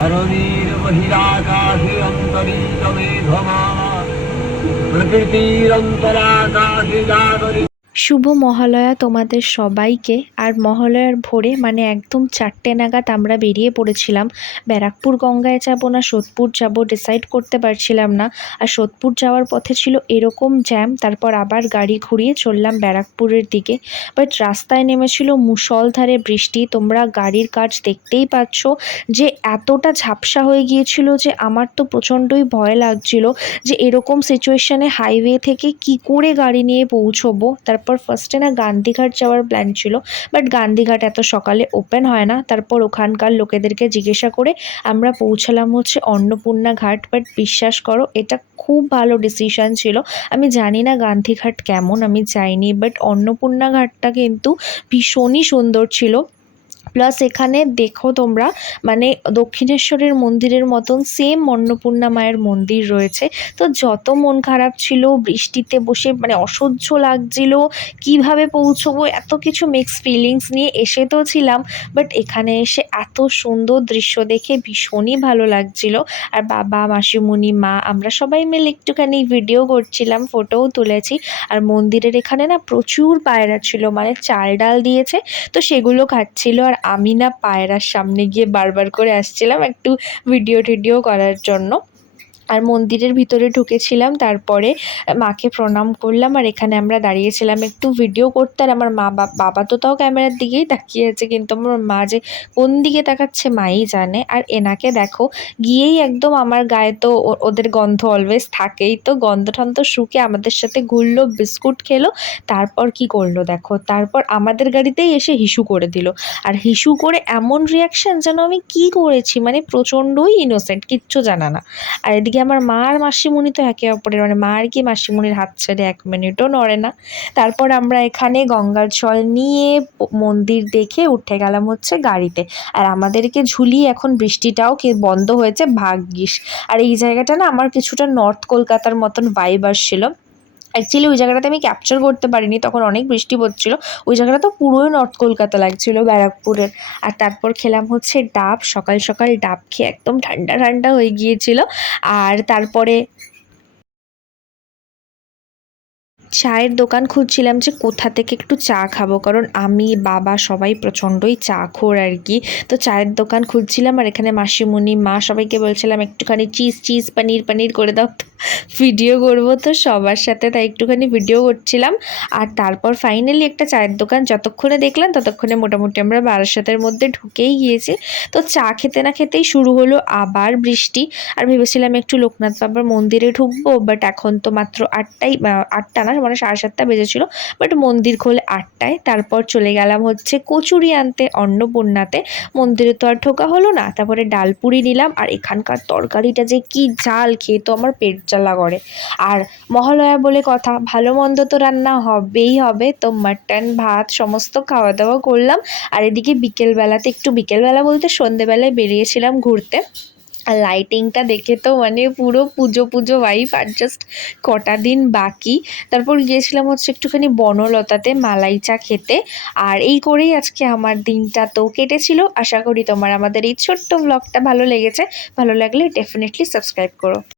ধরণীর বহিরাকাশে অন্তরিত মেঘমালা প্রকৃতির অন্তরাকাশে জাগরিত। শুভ মহালয়া তোমাদের সবাইকে। আর মহালয়ার ভোরে মানে একদম 4টে নাগাদ আমরা বেরিয়ে পড়েছিলাম। ব্যারাকপুর গঙ্গায় যাব না সোদপুর যাব ডিসাইড করতে পারছিলাম না। আর সোদপুর যাওয়ার পথে ছিল এরকম জ্যাম, তারপর আবার গাড়ি ঘুরিয়ে চললাম ব্যারাকপুরের দিকে। বাট রাস্তায় নেমেছিল মুষলধারে বৃষ্টি। তোমরা গাড়ির কাজ দেখতেই পাচ্ছ যে এতটা ঝাপসা হয়ে গিয়েছিল যে আমার তো প্রচণ্ডই ভয় লাগছিল যে এরকম সিচুয়েশনে হাইওয়ে থেকে কি করে গাড়ি নিয়ে পৌঁছবো। তারপর ফার্স্টে না গান্ধীঘাট যাওয়ার প্ল্যান ছিল, বাট গান্ধীঘাট এত সকালে ওপেন হয় না। তারপর ওখানকার লোকেদেরকে জিজ্ঞাসা করে আমরা পৌঁছালাম হচ্ছে অন্নপূর্ণা ঘাট। বাট বিশ্বাস করো এটা খুব ভালো ডিসিশন ছিল। আমি জানি না গান্ধীঘাট কেমন, আমি যাইনি, বাট অন্নপূর্ণা ঘাটটা কিন্তু ভীষণই সুন্দর ছিল। প্লাস এখানে দেখো তোমরা মানে দক্ষিণেশ্বরের মন্দিরের মতন সেম অন্নপূর্ণা মায়ের মন্দির রয়েছে। তো যত মন খারাপ ছিল বৃষ্টিতে বসে মানে অসহ্য লাগছিল, কিভাবে পৌঁছবো এত কিছু মিক্স ফিলিংস নিয়ে এসে তো ছিলাম। বাট এখানে এসে এত সুন্দর দৃশ্য দেখে ভীষণই ভালো লাগছিল। আর বাবা মাসিমণি মা আমরা সবাই মিলে একটুখানি ভিডিও করছিলাম, ফটোও তুলেছি। আর মন্দিরের এখানে না প্রচুর পায়রা ছিল, মানে চাল ডাল দিয়েছে তো সেগুলো খাচ্ছিল। আর আমি না পায়রার সামনে গিয়ে বারবার করে আসছিলাম একটু ভিডিও টিডিও করার জন্য। আর মন্দিরের ভিতরে ঢুকেছিলাম, তারপরে মাকে প্রণাম করলাম। আর এখানে আমরা দাঁড়িয়েছিলাম একটু ভিডিও করতে। আর আমার বাবা তো তাও ক্যামেরার দিকেই তাকিয়ে আছে, কিন্তু আমার মা যে কোন দিকে তাকাচ্ছে মাই জানে। আর এনাকে দেখো গিয়েই একদম আমার গায়ে তো ওদের গন্ধ অলওয়েজ থাকেই, তো গন্ধ টন্ধ শুকে আমাদের সাথে ঘুরলো, বিস্কুট খেলো। তারপর কি করলো দেখো, তারপর আমাদের গাড়িতেই এসে হিসু করে দিল। আর হিসু করে এমন রিয়াকশান যেন আমি কি করেছি, মানে প্রচণ্ডই ইনোসেন্ট, কিচ্ছু জানা না। আর এদিকে আমার মা আর মাসিমণি তো একে অপরের মানে মা আর কি মাসিমণির হাত ছেড়ে 1 মিনিটও নড়ে না। তারপর আমরা এখানে গঙ্গার জল নিয়ে মন্দির দেখে উঠে গেলাম হচ্ছে গাড়িতে। আর আমাদেরকে ঝুলিয়ে এখন বৃষ্টিটাও বন্ধ হয়েছে ভাগ্যিস। আর এই জায়গাটা না আমার কিছুটা নর্থ কলকাতার মতন ভাইব আসছিল। অ্যাকচুয়ালি ওই জায়গাটাতে আমি ক্যাপচার করতে পারিনি, তখন অনেক বৃষ্টি পড়ছিল। ওই জায়গাটা তো পুরোই নর্থ কলকাতা লাগছিল ব্যারাকপুরের। আর তারপর খেলাম হচ্ছে ডাব, সকাল সকাল ডাব খেয়ে একদম ঠান্ডা ঠান্ডা হয়ে গিয়েছিল। আর তারপরে চায়ের দোকান খুঁজছিলাম যে কোথা থেকে একটু চা খাবো, কারণ আমি বাবা সবাই প্রচণ্ডই চা খোর আর কি। তো চায়ের দোকান খুঁজছিলাম। আর এখানে মাসিমণি মা সবাইকে বলছিলাম একটুখানি চিজ পনির পনির করে দাও, তো ভিডিও করবো তো সবার সাথে, তাই একটুখানি ভিডিও করছিলাম। আর তারপর ফাইনালি একটা চায়ের দোকান যতক্ষণে দেখলাম ততক্ষণে মোটামুটি আমরা বারাসাতের মধ্যে ঢুকেই গিয়েছি। তো চা খেতে না খেতেই শুরু হলো আবার বৃষ্টি। আর ভেবেছিলাম একটু লোকনাথ বাবার মন্দিরে ঢুকবো, বাট এখন তো মাত্র 8টা না মানে 7:30 বেজেছিল, বাট মন্দির খোলে 8টায়। তারপর চলে গেলাম হচ্ছে কচুরি আনতে অন্নপূর্ণাতে। মন্দিরে তো আর ঢোকা হলো না। তারপরে ডালপুরি নিলাম। আর এখানকার তরকারিটা যে কি ঝাল, খেয়ে তো আমার পেট জ্বালা করে। আর মহালয়া বলে কথা, ভালো মন্দ তো রান্না হবেই হবে, তো মাটন ভাত সমস্ত খাওয়া দাওয়া করলাম। আর এদিকে বিকেলবেলাতে বিকেলবেলা বলতে সন্ধেবেলায় বেরিয়েছিলাম ঘুরতে। আর লাইটিংটা দেখে তো মানে পুরো পুজো পুজো ভাইব। আর জাস্ট কটা দিন বাকি। তারপর গিয়েছিলাম হচ্ছে একটুখানি বনলতাতে মালাই চা খেতে। আর এই করেই আজকে আমার দিনটা তো কেটেছিল। আশা করি তোমার আমাদের এই ছোট্ট ব্লগটা ভালো লেগেছে। ভালো লাগলে ডেফিনেটলি সাবস্ক্রাইব করো।